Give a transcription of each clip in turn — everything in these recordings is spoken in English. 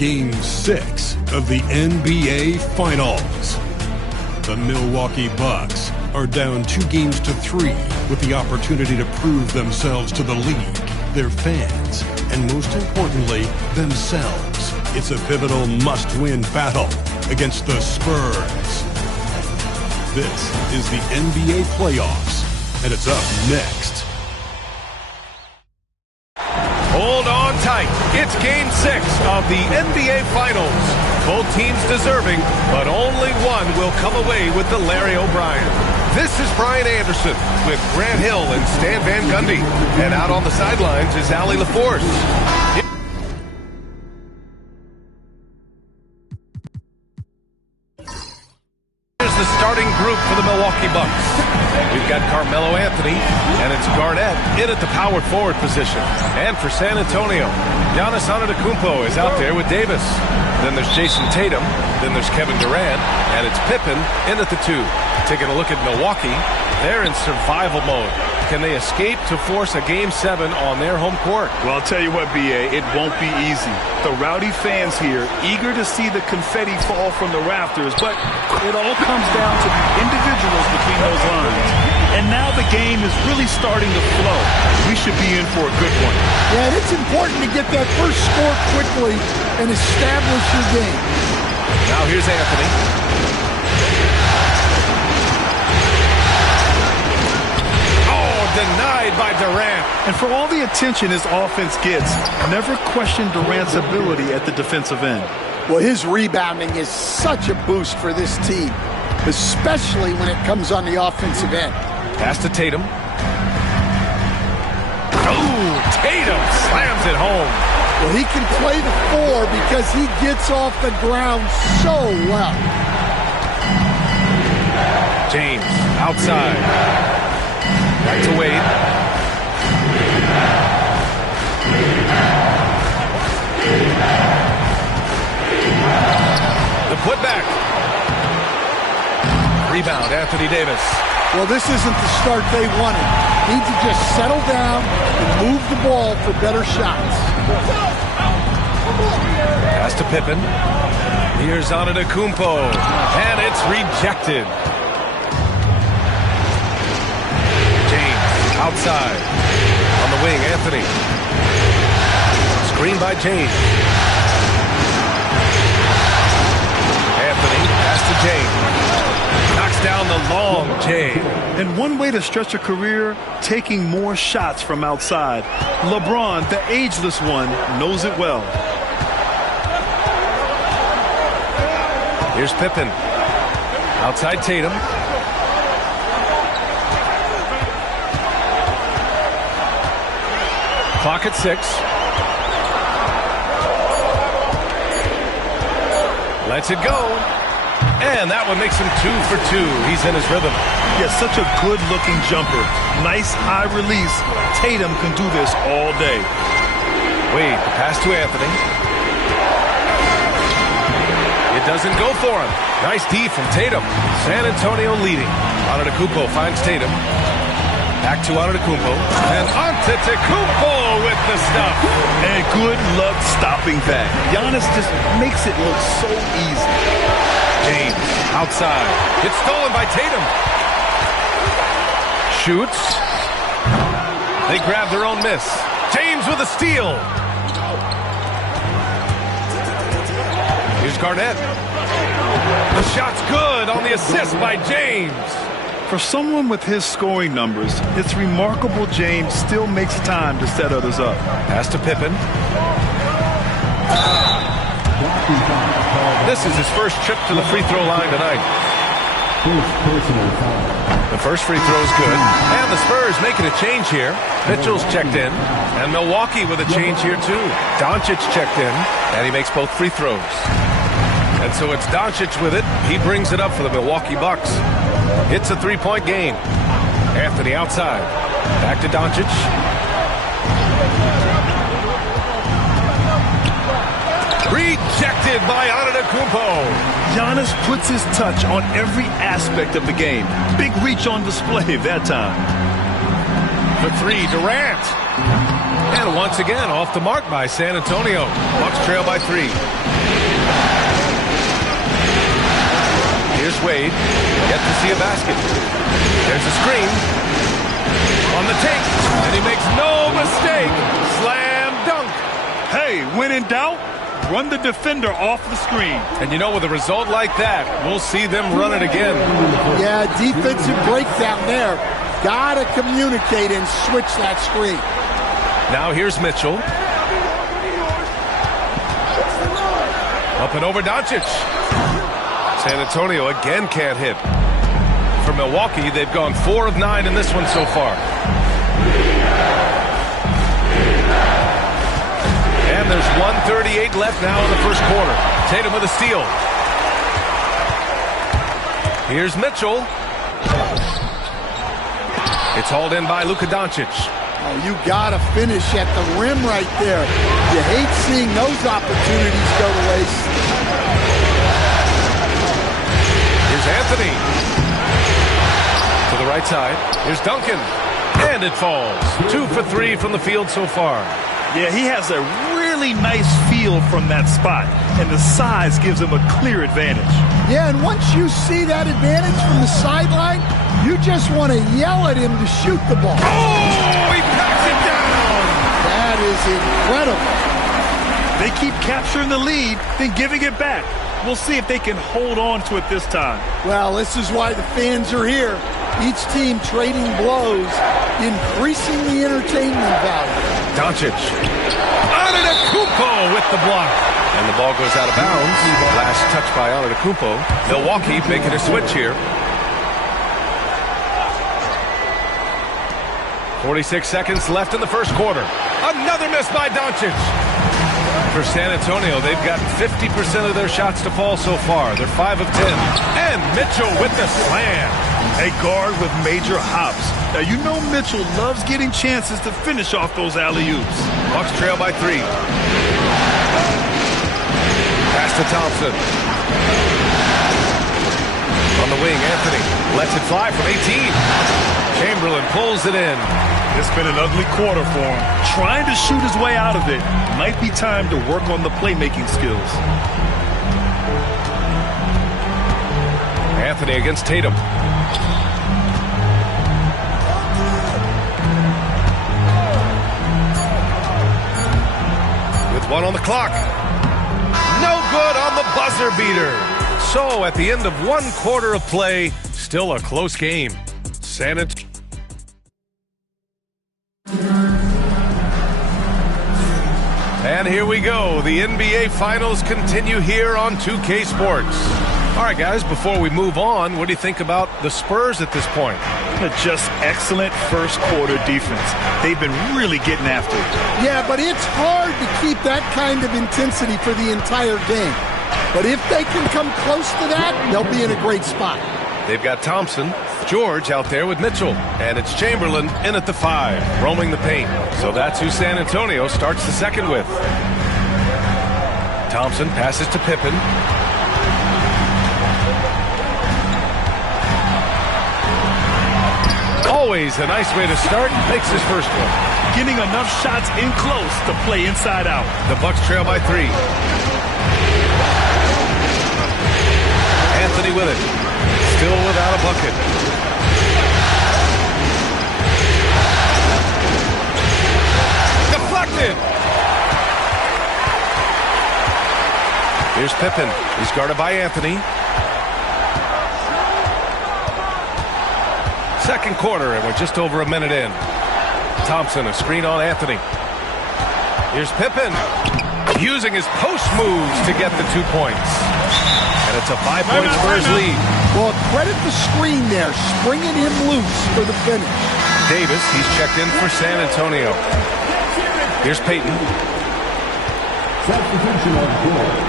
Game 6 of the NBA Finals. The Milwaukee Bucks are down 2-3 with the opportunity to prove themselves to the league, their fans, and most importantly, themselves. It's a pivotal must-win battle against the Spurs. This is the NBA playoffs, and it's up next. Hold on tight. It's Game 6 of the NBA Finals. Both teams deserving, but only one will come away with the Larry O'Brien. This is Brian Anderson with Grant Hill and Stan Van Gundy. And out on the sidelines is Allie LaForce. Here's the starting group for the Milwaukee Bucks. We've got Carmelo Anthony, and it's Garnett in at the power forward position. And for San Antonio, Giannis Antetokounmpo is out there with Davis. Then there's Jason Tatum, then there's Kevin Durant, and it's Pippen in at the 2. Taking a look at Milwaukee, they're in survival mode. Can they escape to force a Game 7 on their home court? Well, I'll tell you what, B.A., it won't be easy. The rowdy fans here, eager to see the confetti fall from the rafters, but it all comes down to the individuals between those lines. And now the game is really starting to flow. We should be in for a good one. Yeah, and it's important to get that first score quickly and establish your game. Now here's Anthony. Denied by Durant. And for all the attention his offense gets, never question Durant's ability at the defensive end. Well, his rebounding is such a boost for this team, especially when it comes on the offensive end. Pass to Tatum. Oh, Tatum slams it home. Well, he can play the 4 because he gets off the ground so well. James outside. Back to Wade. The putback. Rebound, Anthony Davis. Well, this isn't the start they wanted. Need to just settle down and move the ball for better shots. Pass to Pippen. Here's Antetokounmpo. And it's rejected. Outside. On the wing, Anthony. Screen by James. Anthony, pass to James. Knocks down the long J. And one way to stretch a career, taking more shots from outside. LeBron, the ageless one, knows it well. Here's Pippen. Outside Tatum. Clock at 6. Lets it go. And that one makes him 2 for 2. He's in his rhythm. Yeah, such a good-looking jumper. Nice high release. Tatum can do this all day. Wade, the pass to Anthony. It doesn't go for him. Nice D from Tatum. San Antonio leading. Antetokounmpo finds Tatum. Back to Antetokounmpo. And Antetokounmpo with the stuff. And good luck stopping that. Giannis just makes it look so easy. James outside. It's stolen by Tatum. Shoots. They grab their own miss. James with a steal. Here's Garnett. The shot's good on the assist by James. For someone with his scoring numbers, it's remarkable James still makes time to set others up. Pass to Pippen. This is his first trip to the free throw line tonight. The first free throw is good. And the Spurs making a change here. Mitchell's checked in. And Milwaukee with a change here too. Doncic checked in. And he makes both free throws. And so it's Doncic with it. He brings it up for the Milwaukee Bucks. It's a 3-point game. Anthony outside. Back to Doncic. Rejected by Antetokounmpo. Giannis puts his touch on every aspect of the game. Big reach on display that time. For 3, Durant. And once again, off the mark by San Antonio. Bucks trail by 3. Here's Wade. Yet to see a basket. There's a screen. On the take. And he makes no mistake. Slam dunk. Hey, when in doubt, run the defender off the screen. And you know, with a result like that, we'll see them run it again. Yeah, defensive breakdown there. Gotta communicate and switch that screen. Now here's Mitchell. Up and over Doncic. San Antonio again can't hit. For Milwaukee, they've gone 4 of 9 in this one so far. And there's 1:38 left now in the first quarter. Tatum with a steal. Here's Mitchell. It's hauled in by Luka Doncic. Oh, you got to finish at the rim right there. You hate seeing those opportunities go to waste. Here's Anthony. To the right side. Here's Duncan. And it falls. 2 for 3 from the field so far. Yeah, he has a really nice feel from that spot, and the size gives him a clear advantage. Yeah, and once you see that advantage from the sideline, you just want to yell at him to shoot the ball. Oh, he backs it down. That is incredible. They keep capturing the lead, then giving it back. We'll see if they can hold on to it this time. Well, this is why the fans are here. Each team trading blows, increasing the entertainment value. Doncic. Antetokounmpo with the block. And the ball goes out of bounds. Last touch by Antetokounmpo. Milwaukee making a switch here. 46 seconds left in the first quarter. Another miss by Doncic. For San Antonio, they've got 50% of their shots to fall so far. They're 5 of 10. And Mitchell with the slam. A guard with major hops. Now, you know Mitchell loves getting chances to finish off those alley-oops. Bucks trail by 3. Pass to Thompson. On the wing, Anthony lets it fly from 18. Chamberlain pulls it in. It's been an ugly quarter for him. Trying to shoot his way out of it. Might be time to work on the playmaking skills. Anthony against Tatum. With 1 on the clock. No good on the buzzer beater. So at the end of 1 quarter of play, still a close game. San Antonio. And here we go. The NBA Finals continue here on 2K Sports. All right, guys, before we move on, what do you think about the Spurs at this point? Just excellent first quarter defense. They've been really getting after it. Yeah, but it's hard to keep that kind of intensity for the entire game. But if they can come close to that, they'll be in a great spot. They've got Thompson, George out there with Mitchell, and it's Chamberlain in at the 5, roaming the paint. So that's who San Antonio starts the second with. Thompson passes to Pippen. Always a nice way to start. Makes his first one. Getting enough shots in close to play inside out. The Bucks trail by 3. Anthony with it. Still without a bucket. Deflected. Here's Pippen. He's guarded by Anthony. Second quarter, and we're just over a minute in. Thompson, a screen on Anthony. Here's Pippen, using his post moves to get the 2 points. And it's a 5-point Spurs lead. Well, credit the screen there, springing him loose for the finish. Davis, he's checked in for San Antonio. Here's Peyton. Substitution on court.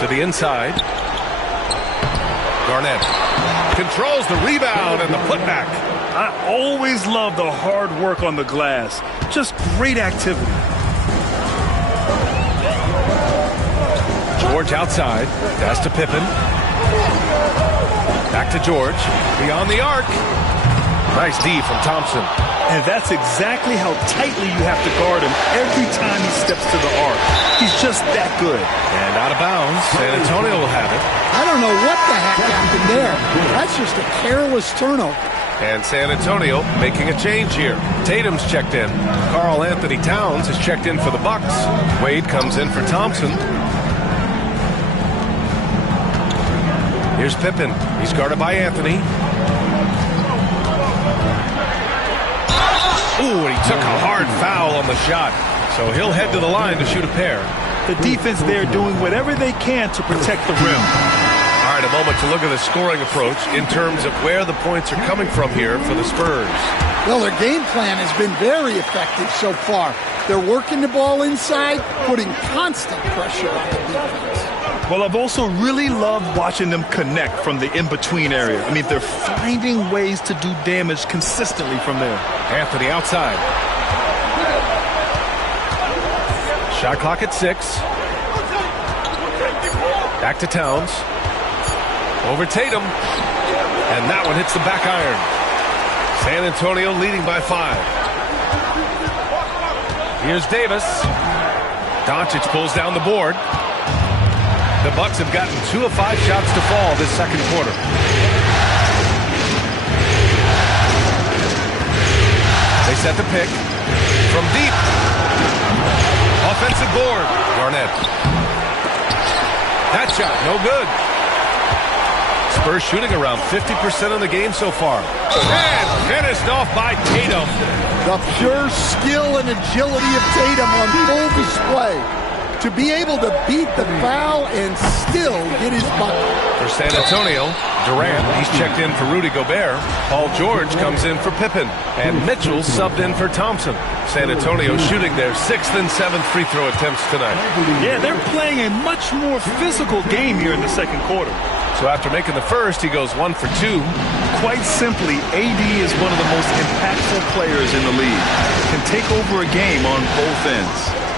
To the inside. Garnett controls the rebound and the putback. I always love the hard work on the glass. Just great activity. George outside. Pass to Pippen. Back to George. Beyond the arc. Nice D from Thompson. And that's exactly how tightly you have to guard him every time he steps to the arc. He's just that good. And out of bounds. San Antonio will have it. I don't know what the heck happened there. That's just a careless turnover. And San Antonio making a change here. Tatum's checked in. Karl Anthony Towns is checked in for the Bucks. Wade comes in for Thompson. Here's Pippen. He's guarded by Anthony. Ooh, and he took a hard foul on the shot. So he'll head to the line to shoot a pair. The defense there doing whatever they can to protect the rim. All right, a moment to look at the scoring approach in terms of where the points are coming from here for the Spurs. Well, their game plan has been very effective so far. They're working the ball inside, putting constant pressure on the defense. Well, I've also really loved watching them connect from the in-between area. I mean, they're finding ways to do damage consistently from there. Anthony outside. Shot clock at 6. Back to Towns. Over Tatum. And that one hits the back iron. San Antonio leading by 5. Here's Davis. Doncic pulls down the board. The Bucks have gotten 2 of 5 shots to fall this second quarter. They set the pick from deep. Offensive board. Garnett. That shot, no good. Spurs shooting around 50% in the game so far. And finished off by Tatum. The pure skill and agility of Tatum on full display. To be able to beat the foul and still get his bucket. For San Antonio, Durant, he's checked in for Rudy Gobert. Paul George comes in for Pippen. And Mitchell subbed in for Thompson. San Antonio shooting their 6th and 7th free throw attempts tonight. Yeah, they're playing a much more physical game here in the second quarter. So after making the first, he goes 1 for 2. Quite simply, AD is one of the most impactful players in the league. Can take over a game on both ends.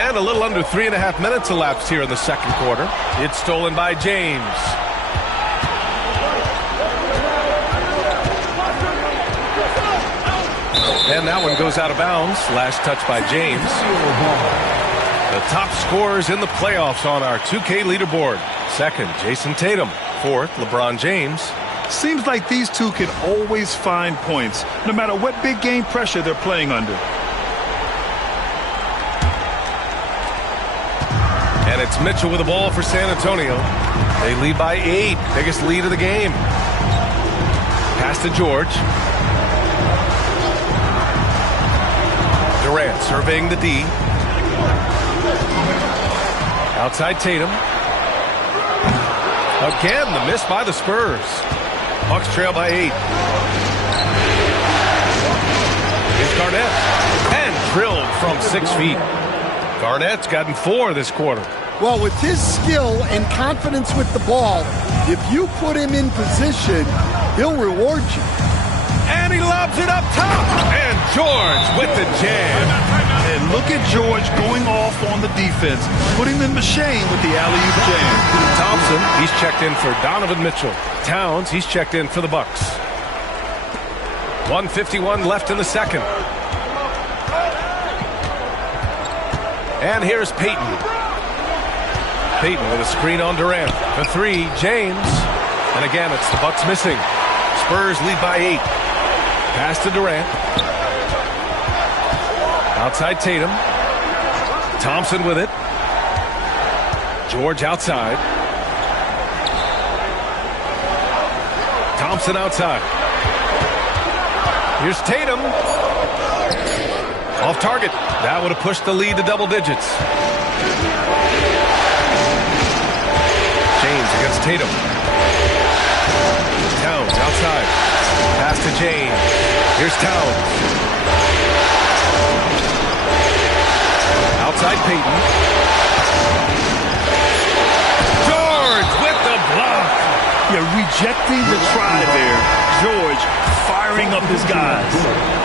And a little under 3.5 minutes elapsed here in the second quarter. It's stolen by James. And that one goes out of bounds. Last touch by James. The top scorers in the playoffs on our 2K leaderboard. Second, Jason Tatum. Fourth, LeBron James. Seems like these two can always find points, no matter what big game pressure they're playing under. And it's Mitchell with the ball for San Antonio. They lead by 8. Biggest lead of the game. Pass to George. Durant surveying the D. Outside Tatum. Again, the miss by the Spurs. Bucks trail by 8. Here's Garnett. And drilled from 6 feet. Garnett's gotten 4 this quarter. Well, with his skill and confidence with the ball, if you put him in position, he'll reward you. And he lobs it up top. And George with the jam. And look at George going off on the defense, putting them to shame with the alley-oop jam. Thompson, he's checked in for Donovan Mitchell. Towns, he's checked in for the Bucks. 1:51 left in the second. And here's Payton. Payton with a screen on Durant. For 3, James. And again, it's the Bucks missing. Spurs lead by 8. Pass to Durant. Outside Tatum. Thompson with it. George outside. Thompson outside. Here's Tatum. Off target. That would have pushed the lead to double digits. James against Tatum. Towns outside. Pass to James. Here's Towns. Outside Payton. George with the block. Yeah, rejecting the try there. George firing up his guys.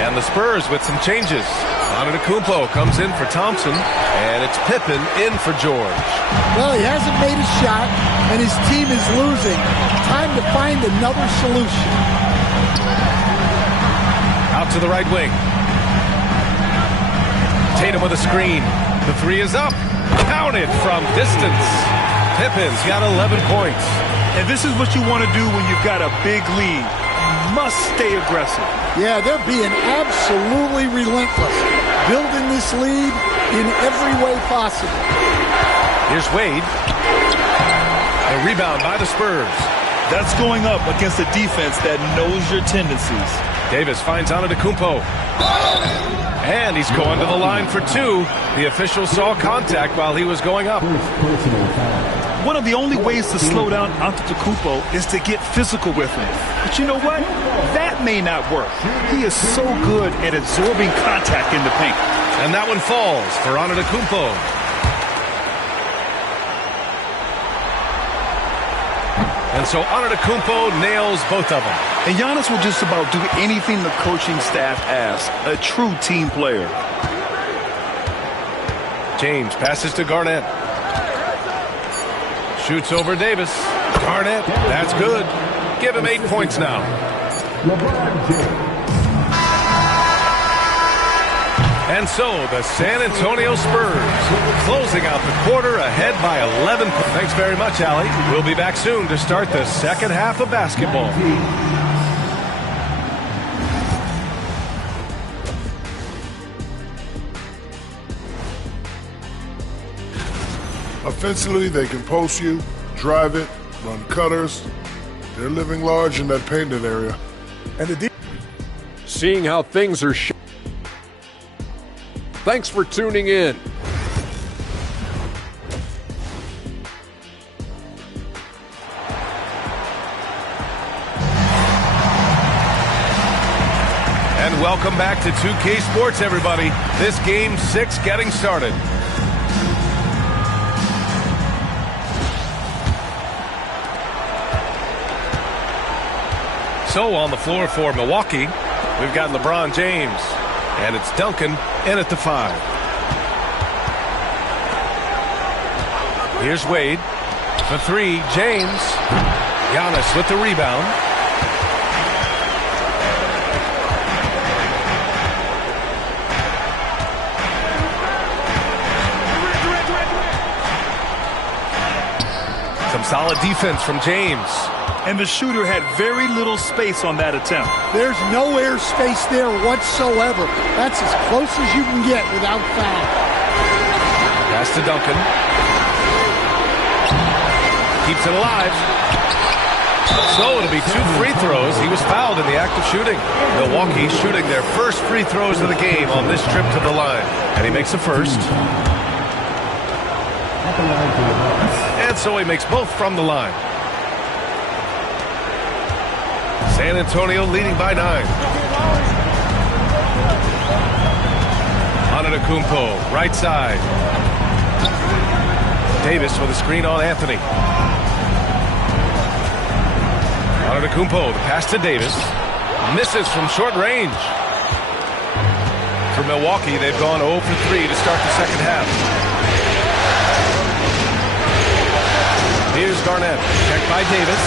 And the Spurs with some changes. Antetokounmpo comes in for Thompson, and it's Pippen in for George. Well, he hasn't made a shot, and his team is losing. Time to find another solution. Out to the right wing. Tatum with a screen. The three is up. Counted from distance. Pippen's got 11 points. And this is what you want to do when you've got a big lead. You must stay aggressive. Yeah, they're being absolutely relentless. Building this lead in every way possible. Here's Wade. A rebound by the Spurs. That's going up against a defense that knows your tendencies. Davis finds Antetokounmpo. And he's going to the line for two. The official saw contact while he was going up. One of the only ways to slow down Antetokounmpo is to get physical with him. But you know what? That may not work. He is so good at absorbing contact in the paint. And that one falls for Antetokounmpo. And so Antetokounmpo nails both of them. And Giannis will just about do anything the coaching staff asks. A true team player. James passes to Garnett. Shoots over Davis. Garnett, that's good. Give him 8 points now. And so the San Antonio Spurs closing out the quarter ahead by 11. Thanks very much, Allie. We'll be back soon to start the second half of basketball. Offensively, they can post you, drive it, run cutters. They're living large in that painted area. And seeing how things are. Thanks for tuning in. And welcome back to 2K Sports, everybody. This Game 6 getting started. So on the floor for Milwaukee, we've got LeBron James. And it's Duncan in at the 5. Here's Wade. For 3, James. Giannis with the rebound. Some solid defense from James. And the shooter had very little space on that attempt. There's no air space there whatsoever. That's as close as you can get without foul. Pass to Duncan. Keeps it alive. So it'll be 2 free throws. He was fouled in the act of shooting. Milwaukee shooting their first free throws of the game on this trip to the line. And he makes the first. And so he makes both from the line. San Antonio leading by 9. Antetokounmpo, right side. Davis with a screen on Anthony. Antetokounmpo, the pass to Davis. Misses from short range. For Milwaukee, they've gone 0 for 3 to start the second half. Here's Garnett, checked by Davis.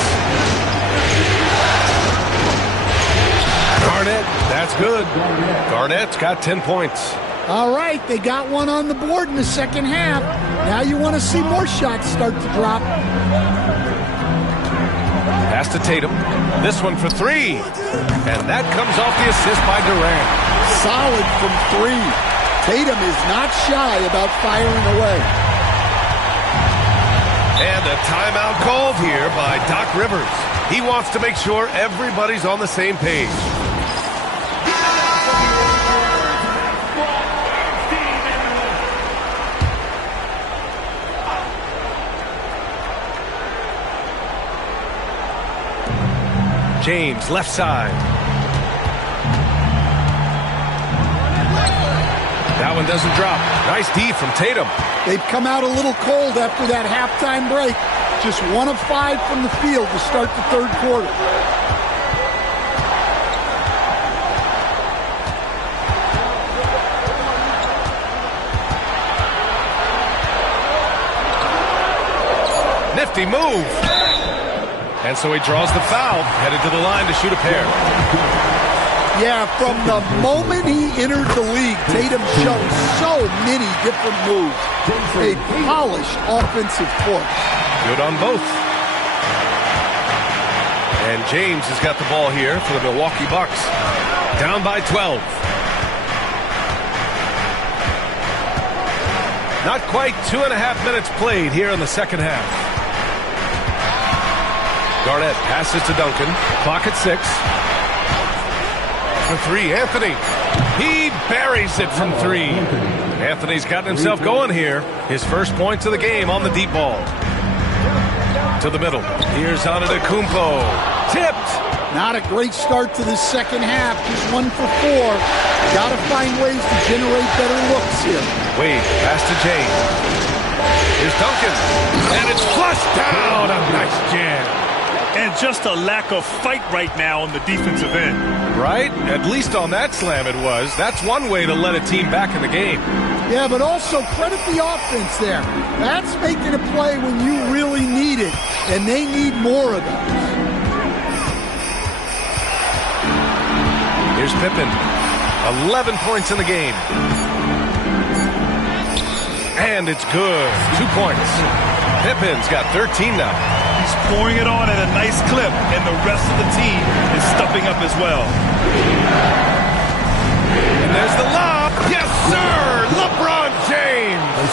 Garnett, that's good. Garnett's got 10 points. All right, they got one on the board in the second half. Now you want to see more shots start to drop. Pass to Tatum. This one for 3. And that comes off the assist by Durant. Solid from 3. Tatum is not shy about firing away. And a timeout called here by Doc Rivers. He wants to make sure everybody's on the same page. James, left side. That one doesn't drop. Nice D from Tatum. They've come out a little cold after that halftime break. Just 1 of 5 from the field to start the third quarter. Nifty move. And so he draws the foul, headed to the line to shoot a pair. Yeah, from the moment he entered the league, Tatum showed so many different moves. A polished offensive foot. Good on both. And James has got the ball here for the Milwaukee Bucks. Down by 12. Not quite 2.5 minutes played here in the second half. Garnett passes to Duncan. Clock at 6. For 3, Anthony. He buries it from 3. Anthony's gotten himself going here. His first points of the game on the deep ball. To the middle. Here's Antetokounmpo. Tipped. Not a great start to the second half. Just 1 for 4. Got to find ways to generate better looks here. Wade, pass to James. Here's Duncan. And it's flushed down. A nice jam. And just a lack of fight right now on the defensive end. Right? At least on that slam it was. That's one way to let a team back in the game. Yeah, but also credit the offense there. That's making a play when you really need it, and they need more of those. Here's Pippen. 11 points in the game. And it's good. 2 points. Pippen's got 13 now. He's pouring it on at a nice clip, and the rest of the team is stepping up as well. And there's the lob. Yes, sir! LeBron James!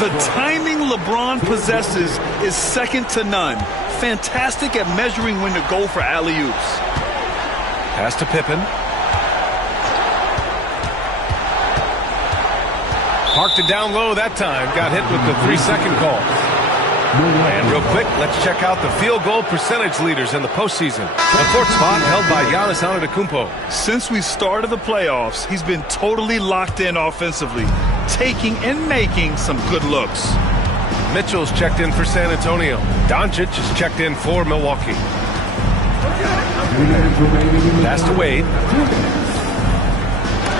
The timing LeBron possesses is second to none. Fantastic at measuring when to go for alley-oops. Pass to Pippen. Parked it down low that time. Got hit with the 3-second call. And real quick, let's check out the field goal percentage leaders in the postseason. The 4th spot held by Giannis Antetokounmpo. Since we started the playoffs, he's been totally locked in offensively, taking and making some good looks. Mitchell's checked in for San Antonio. Doncic is checked in for Milwaukee. Pass to Wade.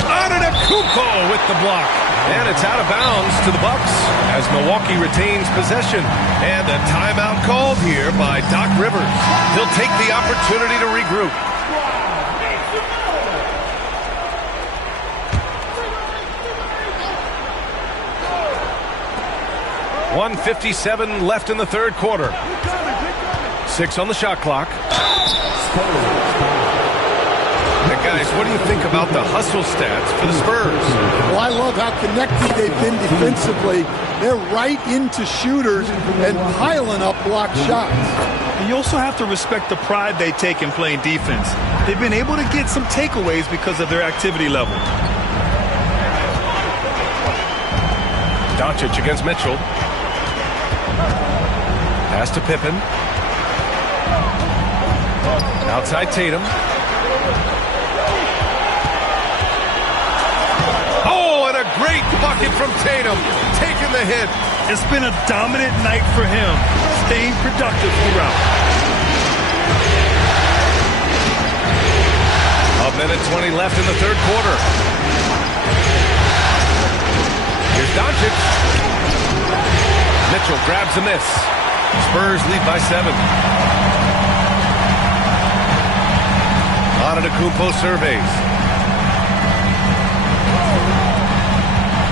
Antetokounmpo with the block. And it's out of bounds to the Bucks as Milwaukee retains possession. And a timeout called here by Doc Rivers. He'll take the opportunity to regroup. .157 left in the third quarter. 6 on the shot clock. Guys, what do you think about the hustle stats for the Spurs? Well, I love how connected they've been defensively. They're right into shooters and piling up blocked shots. And you also have to respect the pride they take in playing defense. They've been able to get some takeaways because of their activity level. Doncic against Mitchell. Pass to Pippen. Outside Tatum. Great bucket from Tatum, taking the hit. It's been a dominant night for him, staying productive throughout. 1:20 left in the third quarter. Here's Doncic. Mitchell grabs a miss. Spurs lead by 7. Antetokounmpo surveys.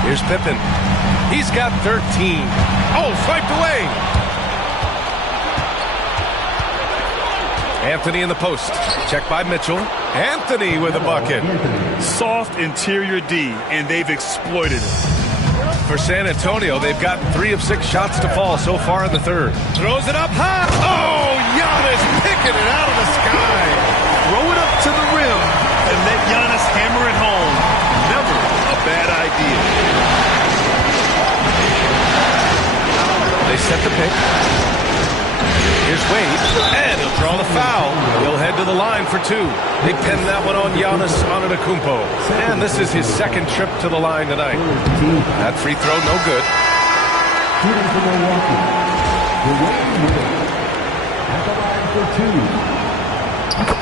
Here's Pippen. He's got 13. Oh, swiped away. Anthony in the post. Checked by Mitchell. Anthony with a bucket. Soft interior D, and they've exploited it. For San Antonio, they've got 3 of 6 shots to fall so far in the third. Throws it up high. Oh, Giannis picking it out of the sky. Throw it up to the rim and let Giannis hammer it home. Never a bad idea. They set the pick. Here's Wade, and he'll draw the foul. He'll head to the line for 2. They pin that one on Giannis Antetokounmpo. And this is his second trip to the line tonight. That free throw, no good.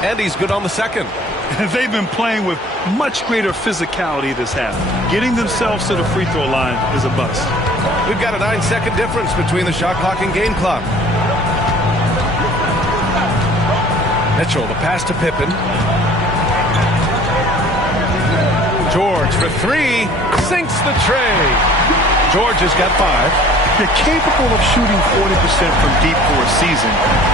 And he's good on the second. They've been playing with much greater physicality this half. Getting themselves to the free throw line is a bust. We've got a 9-second difference between the shot clock and game clock. Mitchell, the pass to Pippen. George for three, sinks the tray. George has got 5. You're capable of shooting 40% from deep for a season.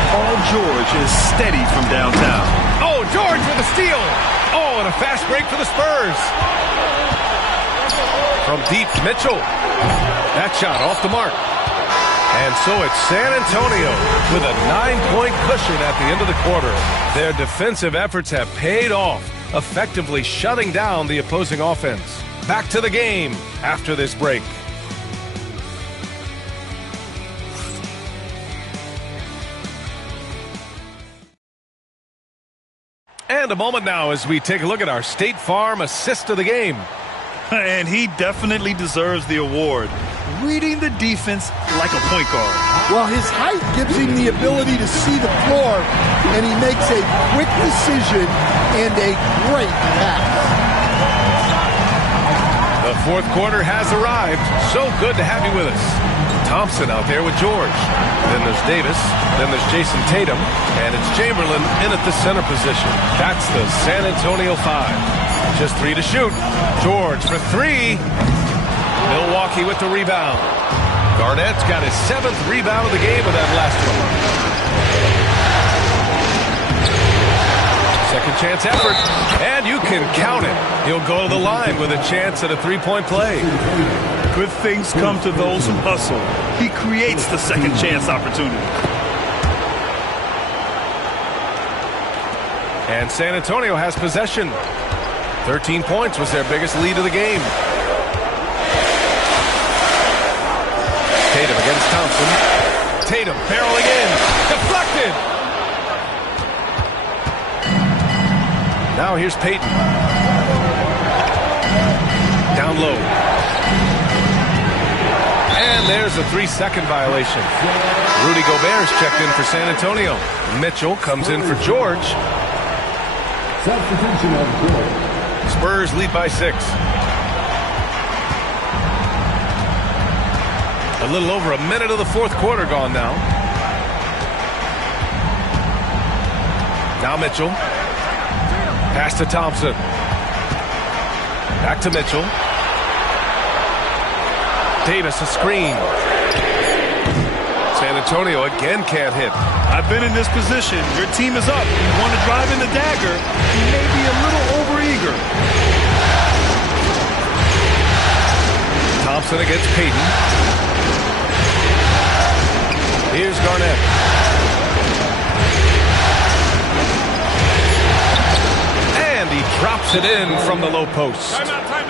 Paul George is steady from downtown. Oh, George with a steal. Oh, and a fast break for the Spurs. From deep, Mitchell. That shot off the mark. And so it's San Antonio with a 9-point cushion at the end of the quarter. Their defensive efforts have paid off, effectively shutting down the opposing offense. Back to the game after this break. And a moment now as we take a look at our State Farm assist of the game. And he definitely deserves the award. Reading the defense like a point guard. Well, his height gives him the ability to see the floor, and he makes a quick decision and a great pass. The fourth quarter has arrived. So good to have you with us. Thompson out there with George. Then there's Davis. Then there's Jason Tatum. And it's Chamberlain in at the center position. That's the San Antonio 5. Just 3 to shoot. George for 3. Milwaukee with the rebound. Garnett's got his 7th rebound of the game with that last one. Second chance effort. And you can count it. He'll go to the line with a chance at a 3-point play. Good things come to those who hustle. He creates the second chance opportunity. And San Antonio has possession. 13 points was their biggest lead of the game. Tatum against Thompson. Tatum barreling in. Deflected. Now here's Payton. Down low. And there's a 3-second violation. Rudy Gobert's checked in for San Antonio. Mitchell comes in for George. Substitution of George. Spurs lead by 6. A little over a minute of the fourth quarter gone now. Now Mitchell. Pass to Thompson. Back to Mitchell. Davis a screen. San Antonio again can't hit. I've been in this position. Your team is up. You want to drive in the dagger. You may be a little overeager. Thompson against Payton. Here's Garnett. And he drops it in from the low post.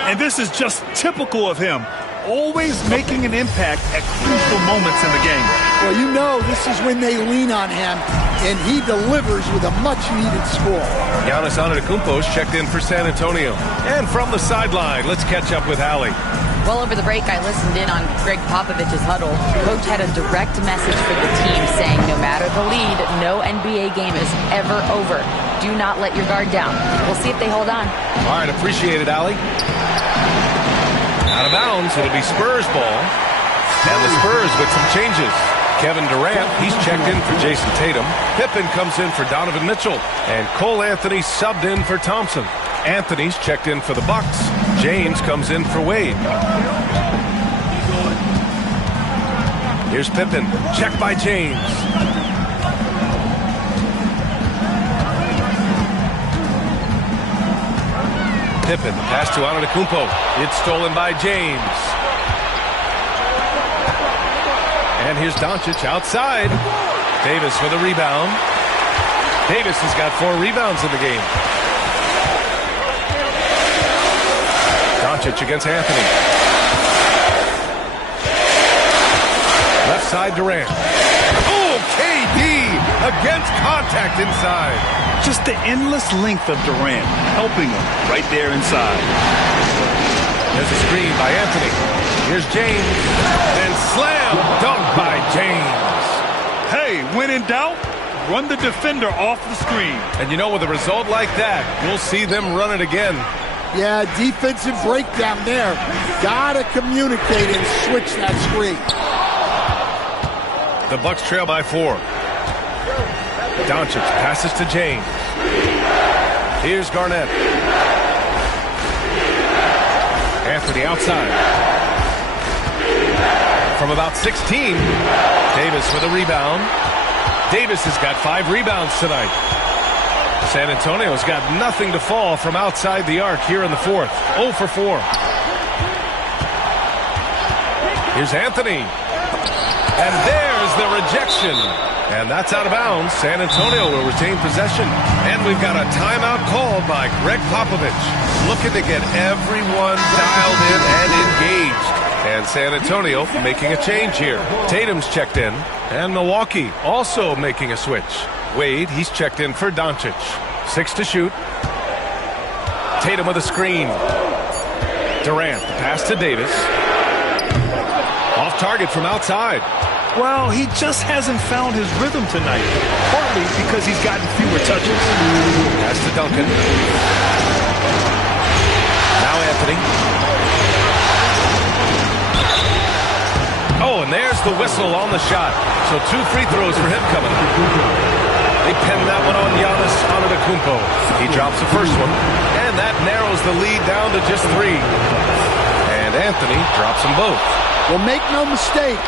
And this is just typical of him. Always making an impact at crucial moments in the game. Well, you know this is when they lean on him, and he delivers with a much-needed score. Giannis Antetokounmpo's checked in for San Antonio. And from the sideline, let's catch up with Allie. Well, over the break, I listened in on Greg Popovich's huddle. Coach had a direct message for the team saying no matter the lead, no NBA game is ever over. Do not let your guard down. We'll see if they hold on. All right, appreciate it, Allie. Out of bounds, it'll be Spurs ball. And the Spurs with some changes. Kevin Durant, he's checked in for Jason Tatum. Pippen comes in for Donovan Mitchell. And Cole Anthony subbed in for Thompson. Anthony's checked in for the Bucks. James comes in for Wade. Here's Pippen. Check by James. Pippen, pass to Antetokounmpo. It's stolen by James. And here's Doncic outside. Davis for the rebound. Davis has got 4 rebounds in the game. Doncic against Anthony. Left side Durant. Oh, KD against contact inside. Just the endless length of Durant helping him right there inside. There's a screen by Anthony. Here's James. And slam dunk by James. Hey, when in doubt, run the defender off the screen. And you know, with a result like that, we'll see them run it again. Yeah, defensive breakdown there. Gotta communicate and switch that screen. The Bucks trail by 4. Doncic passes to James. Here's Garnett. Anthony outside. From about 16, Davis with a rebound. Davis has got 5 rebounds tonight. San Antonio's got nothing to fall from outside the arc here in the 4th. 0 for 4. Here's Anthony. And there's the rejection. And that's out of bounds. San Antonio will retain possession. And we've got a timeout called by Greg Popovich, looking to get everyone dialed in and engaged. And San Antonio making a change here. Tatum's checked in. And Milwaukee also making a switch. Wade, he's checked in for Doncic. 6 to shoot. Tatum with a screen. Durant, the pass to Davis. Off target from outside. Well, he just hasn't found his rhythm tonight, partly because he's gotten fewer touches. Pass to Duncan. Now Anthony. Oh, and there's the whistle on the shot. So 2 free throws for him coming up. They pin that one on Giannis Antetokounmpo. He drops the first one, and that narrows the lead down to just 3. And Anthony drops them both. Well, make no mistake,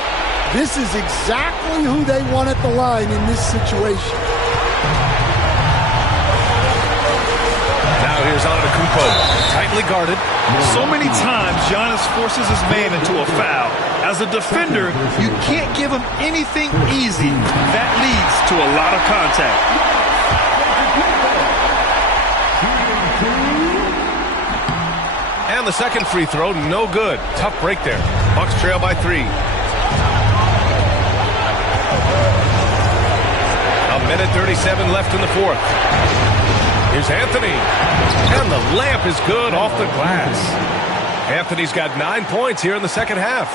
this is exactly who they want at the line in this situation. Now here's Antetokounmpo, tightly guarded. So many times, Giannis forces his man into a foul. As a defender, you can't give him anything easy. That leads to a lot of contact. And the second free throw, no good. Tough break there. Bucks trail by 3. A minute 37 left in the 4th. Here's Anthony. And the layup is good off the glass. Anthony's got 9 points here in the second half.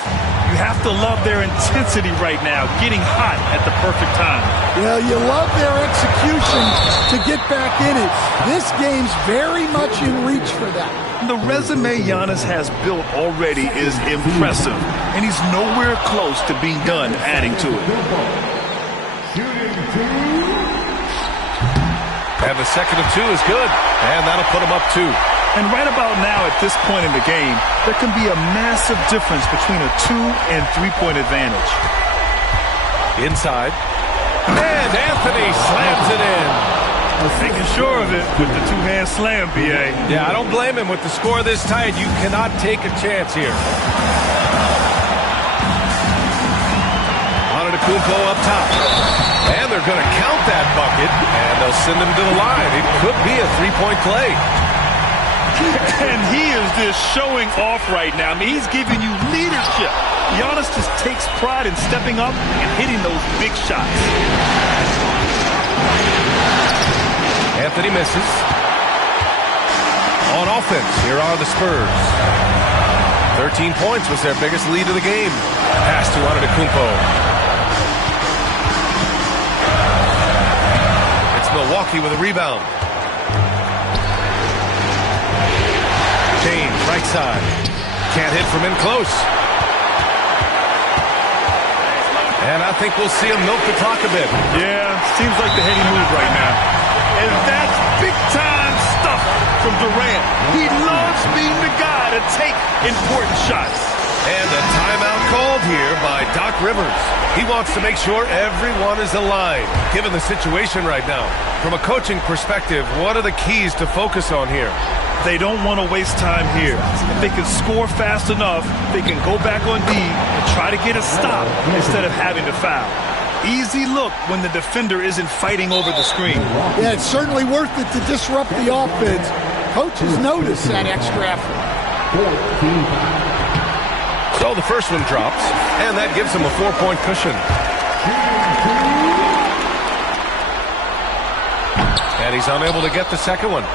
You have to love their intensity right now, getting hot at the perfect time. Well, you love their execution to get back in it. This game's very much in reach for that. The resume Giannis has built already is impressive, and he's nowhere close to being done adding to it. And the second of 2 is good, and that'll put him up 2. And right about now, at this point in the game, there can be a massive difference between a 2- and 3-point advantage. Inside. And Anthony slams it in. Making sure of it with the 2-hand slam, B.A. Yeah, I don't blame him. With the score this tight, you cannot take a chance here. Antetokounmpo up top. And they're going to count that bucket, and they'll send him to the line. It could be a 3-point play. And he is just showing off right now. I mean, he's giving you leadership. Giannis just takes pride in stepping up and hitting those big shots. Anthony misses. On offense, here are the Spurs. 13 points was their biggest lead of the game. Pass to Antetokounmpo. It's Milwaukee with a rebound. James, right side. Can't hit from in close. And I think we'll see him milk the clock a bit. Yeah, seems like the heady move right now. And that's big-time stuff from Durant. He loves being the guy to take important shots. And a timeout called here by Doc Rivers. He wants to make sure everyone is aligned, given the situation right now. From a coaching perspective, what are the keys to focus on here? They don't want to waste time here. If they can score fast enough, they can go back on D and try to get a stop instead of having to foul. Easy look when the defender isn't fighting over the screen. Yeah, it's certainly worth it to disrupt the offense. Coaches notice that extra effort. So the first one drops, and that gives him a 4-point cushion. And he's unable to get the second one.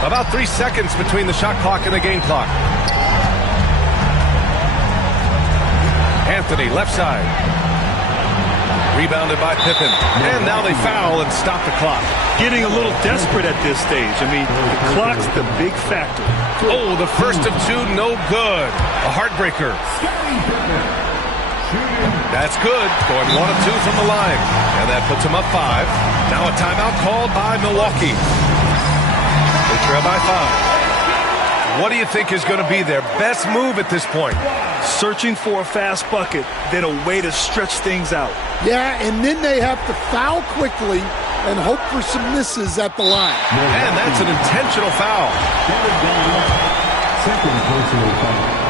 About 3 seconds between the shot clock and the game clock. Anthony, left side. Rebounded by Pippen. And now they foul and stop the clock. Getting a little desperate at this stage. I mean, the clock's the big factor. Oh, the first of two, no good. A heartbreaker. That's good. Going 1 of 2 from the line. And that puts him up 5. Now a timeout called by Milwaukee. They trail by 5. What do you think is going to be their best move at this point? Searching for a fast bucket, then a way to stretch things out. Yeah, and then they have to foul quickly and hope for some misses at the line. And that's an intentional foul. Second personal foul.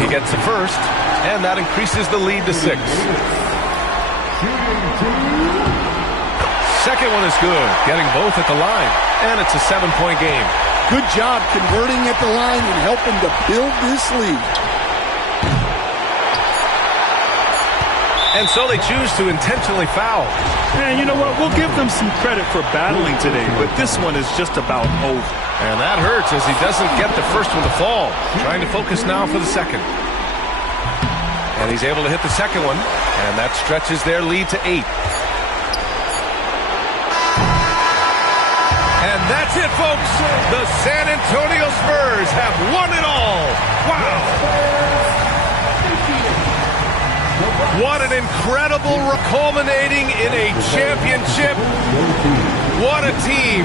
He gets the first, and that increases the lead to 6. Second one is good, getting both at the line, and it's a 7-point game. Good job converting at the line and helping to build this lead. And so they choose to intentionally foul. And you know what? We'll give them some credit for battling today, but this one is just about over. And that hurts as he doesn't get the first one to fall. Trying to focus now for the second. And he's able to hit the second one, and that stretches their lead to 8. And that's it, folks. The San Antonio Spurs have won it all. Wow. What an incredible culminating in a championship. What a team.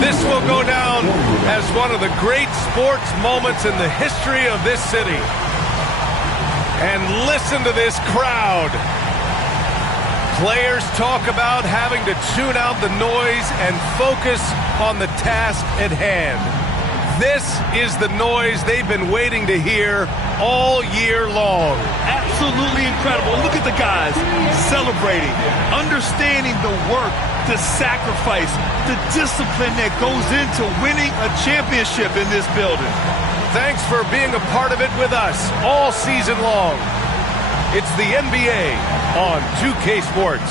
This will go down as one of the great sports moments in the history of this city. And listen to this crowd. Players talk about having to tune out the noise and focus on the task at hand. This is the noise they've been waiting to hear all year long. Absolutely incredible. Look at the guys celebrating, understanding the work, the sacrifice, the discipline that goes into winning a championship in this building. Thanks for being a part of it with us all season long. It's the NBA on 2K Sports.